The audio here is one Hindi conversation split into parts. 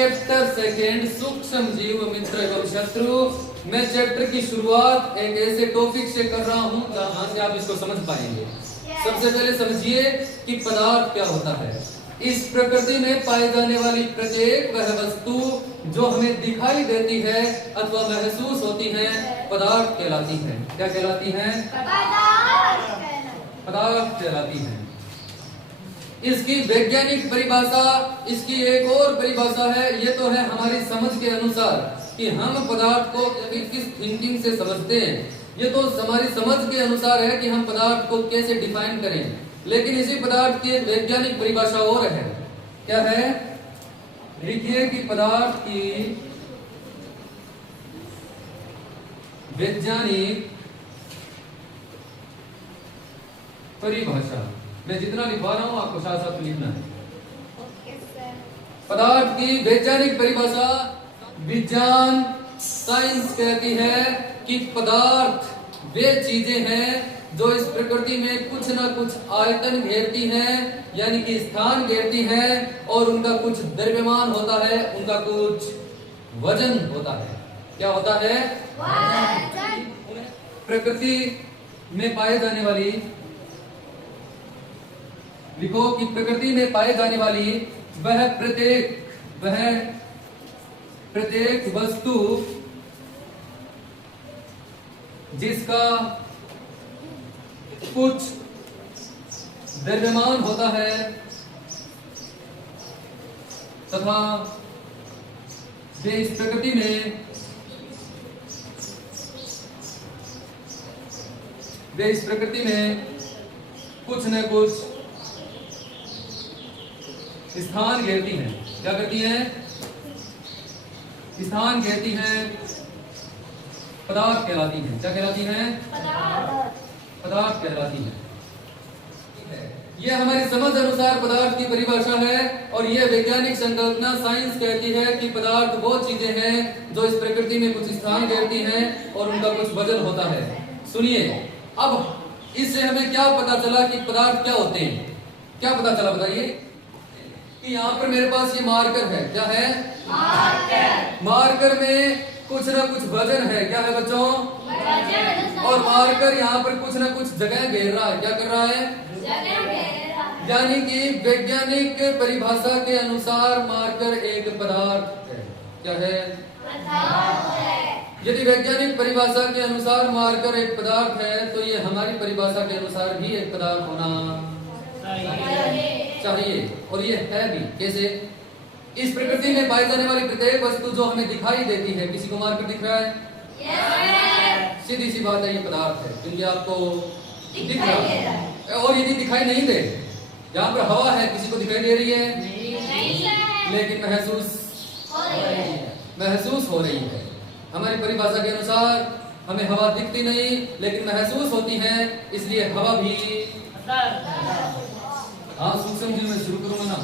चैप्टर सेकेंड सूक्ष्म जीव मित्र एवं शत्रु। मैं चैप्टर की शुरुआत एक ऐसे टॉपिक से कर रहा हूं जहां से आप इसको समझ पाएंगे। सबसे पहले समझिए कि पदार्थ क्या होता है। इस प्रकृति में पाई जाने वाली प्रत्येक वह वस्तु जो हमें दिखाई देती है अथवा महसूस होती है पदार्थ कहलाती है। क्या कहलाती है? पदार्थ कहलाती है। इसकी वैज्ञानिक परिभाषा, इसकी एक और परिभाषा है, ये तो है हमारी समझ के अनुसार कि हम पदार्थ को किस थिंकिंग से समझते हैं। ये तो हमारी समझ के अनुसार है कि हम पदार्थ को कैसे डिफाइन करें, लेकिन इसी पदार्थ की वैज्ञानिक परिभाषा और है। क्या है? लिखिए कि पदार्थ की वैज्ञानिक परिभाषा। मैं जितना लिखवा रहा हूं आपको साथ साथ लिखना है। पदार्थ की वैज्ञानिक परिभाषा विज्ञान साइंस कहती है कि पदार्थ वे चीजें हैं जो इस प्रकृति में कुछ ना कुछ आयतन घेरती हैं, यानी कि स्थान घेरती हैं, और उनका कुछ द्रव्यमान होता है, उनका कुछ वजन होता है। क्या होता है? वजन। प्रकृति में पाए जाने वाली, लिखो कि प्रकृति में पाए जाने वाली वह प्रत्येक वस्तु जिसका कुछ द्रव्यमान होता है तथा वे इस प्रकृति में कुछ न कुछ स्थान घेरती हैं। क्या करती हैं? स्थान घेरती हैं, पदार्थ कहलाती हैं। क्या कहलाती हैं? पदार्थ कहलाती हैं। यह हमारी समझ अनुसार पदार्थ की परिभाषा है, और यह वैज्ञानिक संकल्पना साइंस कहती है कि पदार्थ वो चीजें हैं जो इस प्रकृति में कुछ स्थान घेरती हैं और उनका कुछ वजन होता है। सुनिए, अब इससे हमें क्या पता चला कि पदार्थ क्या होते हैं? क्या पता चला बताइए? कि यहाँ पर मेरे पास ये मार्कर है। क्या है? मार्कर में कुछ ना कुछ वजन है। क्या है बच्चों? वजन। और मार्कर यहाँ पर कुछ ना कुछ जगह घेर रहा है। क्या कर रहा है? यानी कि वैज्ञानिक परिभाषा के अनुसार मार्कर एक पदार्थ है। क्या है? यदि वैज्ञानिक परिभाषा के अनुसार मार्कर एक पदार्थ है तो ये हमारी परिभाषा के अनुसार भी एक पदार्थ होना चाहिए, और ये है भी। कैसे? इस प्रकृति में पाई जाने वाली प्रत्येक वस्तु जो हमें दिखाई देती है, किसी को मार्कर दिख रहा है? सीधी सी बात है, ये पदार्थ है, क्योंकि आपको दिख रहा है। और यदि दिखाई नहीं दे, यहाँ पर हवा है, किसी को दिखाई दे रही है? नहीं। लेकिन महसूस हो रही है। हमारी परिभाषा के अनुसार हमें हवा दिखती नहीं लेकिन महसूस होती है, इसलिए हवा भी। हाँ, सूक्ष्म जीव में शुरू करूंगा ना।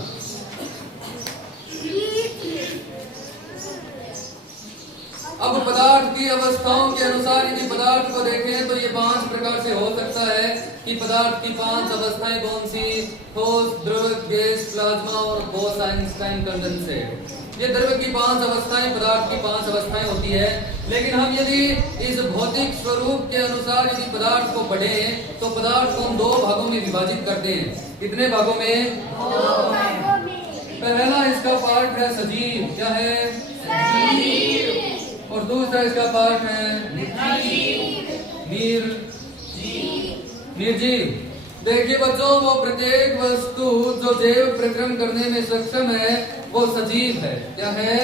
अब पदार्थ की अवस्थाओं के अनुसार यदि पदार्थ को देखें तो ये 5 प्रकार से हो सकता है कि पदार्थ की 5 अवस्थाएं कौन सी? ठोस, द्रव, गैस, प्लाज्मा और बोस-आइंस्टाइन कंडेंसेट। ये द्रव की 5 अवस्थाएं, पदार्थ की 5 अवस्थाएं होती है। लेकिन हम यदि इस भौतिक स्वरूप के अनुसार यदि पदार्थ को पढ़ें तो पदार्थ को हम 2 भागों में विभाजित करते हैं। कितने भागों में? 2 भागों में। पहला इसका पार्ट है सजीव। क्या है? सजीव। और दूसरा इसका पार्ट है निर्जीव। देखिए बच्चों, वो प्रत्येक वस्तु जो जैव प्रक्रम करने में सक्षम है वो सजीव है। क्या है?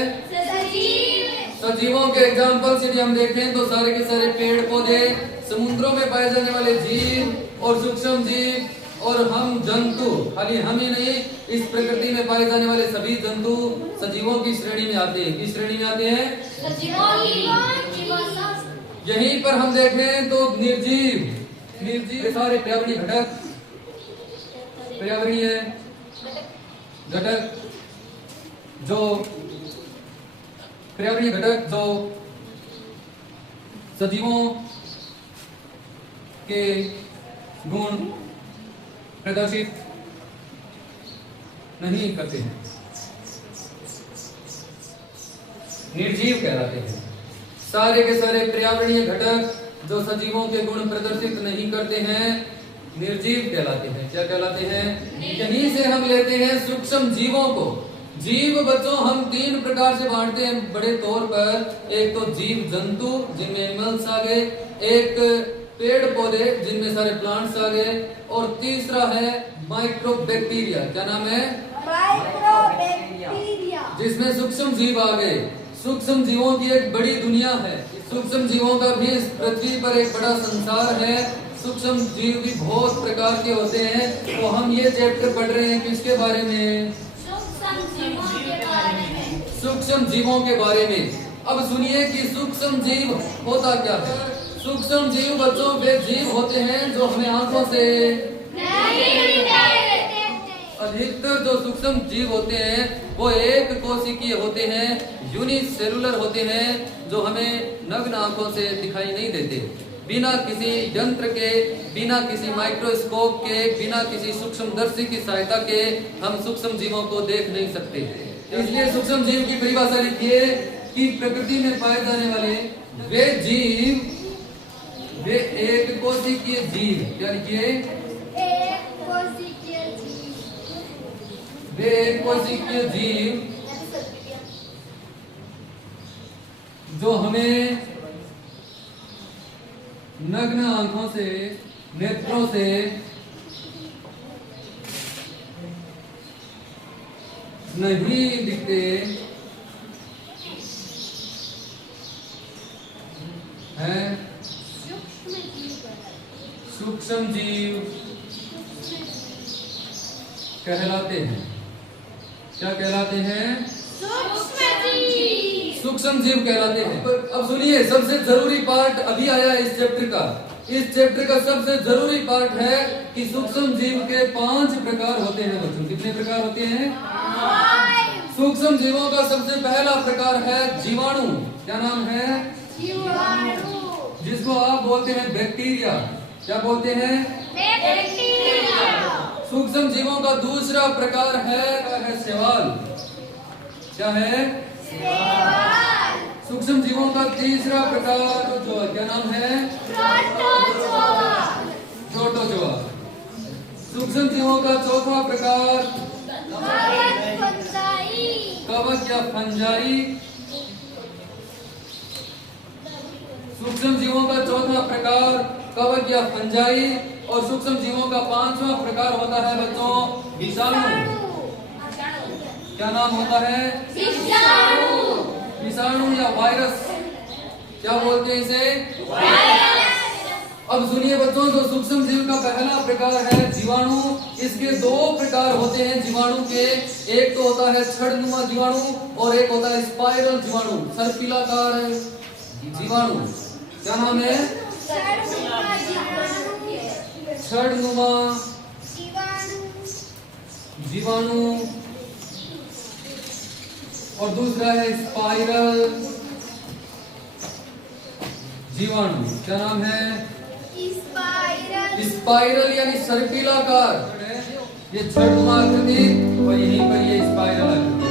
सजीवों के एग्जाम्पल यदि हम देखें तो सारे के सारे पेड़ पौधे, समुद्रों में पाए जाने वाले जीव और सूक्ष्म जीव, और हम जंतु, खाली हम ही नहीं, इस प्रकृति में पाए जाने वाले सभी जंतु सजीवों की श्रेणी में आते हैं। किस श्रेणी में आते हैं? यहीं पर हम देखें तो निर्जीव सारे पर्यावरणीय घटक, पर्यावरणीय घटक जो सजीवों के गुण प्रदर्शित नहीं करते हैं। निर्जीव कहलाते हैं। सारे के सारे पर्यावरणीय घटक जो सजीवों के गुण प्रदर्शित नहीं करते हैं निर्जीव कहलाते हैं। क्या कहलाते हैं? यहीं से हम लेते हैं सूक्ष्म जीवों को। जीव बच्चों हम 3 प्रकार से बांटते हैं बड़े तौर पर। एक तो जीव जंतु जिनमें एनिमल्स आ गए, एक पेड़ पौधे जिनमें सारे प्लांट्स आ गए, और तीसरा है माइक्रो बैक्टीरिया। क्या नाम है? माइक्रो बैक्टीरिया, जिसमें सूक्ष्म जीव आ गए। सूक्ष्म जीवों की एक बड़ी दुनिया है। सूक्ष्म जीवों का भी इस पृथ्वी पर एक बड़ा संसार है। सूक्ष्म जीव भी बहुत प्रकार के होते हैं। तो हम ये चैप्टर पढ़ रहे हैं किसके बारे में? सूक्ष्म जीवों के बारे में। सूक्ष्म जीवों के बारे में। अब सुनिए कि सूक्ष्म जीव होता क्या है। सूक्ष्म जीव बच्चों वे जीव होते हैं जो हमें आंखों से नहीं दिखाई देते हैं। अधिकतर जो सूक्ष्म जीव होते हैं वो एक कोशिकीय होते हैं, यूनिसेलुलर होते हैं, जो हमें नग्न आंखों से दिखाई नहीं देते। बिना किसी यंत्र के, बिना किसी माइक्रोस्कोप के, बिना किसी सूक्ष्मदर्शी की सहायता के हम सूक्ष्म जीवों को देख नहीं सकते। इसलिए सूक्ष्म जीव की परिभाषा लिखिए कि प्रकृति में पाए जाने वाले वे जीव, वे एक कोशिकीय जीव। क्या लिखिए? एक कोशिकीय जीव। वे एक कोशिकीय जीव जो हमें नग्न आंखों से, नेत्रों से नहीं दिखते हैं। सूक्ष्म जीव कहलाते हैं। क्या कहलाते हैं? सूक्ष्म जीव कहलाते हैं। अब सुनिए, सबसे जरूरी पार्ट अभी आया इस चैप्टर का। इस चैप्टर का सबसे जरूरी पार्ट है कि सूक्ष्म जीव के 5 प्रकार होते हैं बच्चों। कितने प्रकार होते हैं? सूक्ष्म जीवों का सबसे पहला प्रकार है जीवाणु। क्या नाम है? जीवाणु, जिसको आप बोलते हैं बैक्टीरिया। क्या बोलते हैं? बैक्टीरिया। सूक्ष्म जीवों का दूसरा प्रकार है शैवाल। क्या है? शैवाल। सूक्ष्म जीवों का तीसरा प्रकार जो क्या नाम है? प्रोटोजोआ। प्रोटोजोआ। सूक्ष्म जीवों का चौथा प्रकार कवक या फंजाई। सूक्ष्म जीवों का चौथा प्रकार कवक या फंजाई। और सूक्ष्म जीवों का 5वां प्रकार होता है बच्चों विषाणु। क्या नाम होता है? विषाणु। विषाणु या वायरस। क्या बोलते हैं इसे? अब सुनिए बच्चों, जो सूक्ष्म जीव का पहला प्रकार है जीवाणु, इसके 2 प्रकार होते हैं जीवाणु के। एक तो होता है छड़नुमा जीवाणु और एक होता है स्पाइरल जीवाणु, सर्पिलाकार जीवाणु। क्या नाम है? छड़नुमा जीवाणु और दूसरा है स्पाइरल जीवाणु। क्या नाम है? स्पाइरल यानी सर्पिलाकार। ये छड़नुमा आकृति और यहीं पर ये स्पाइरल आकृति।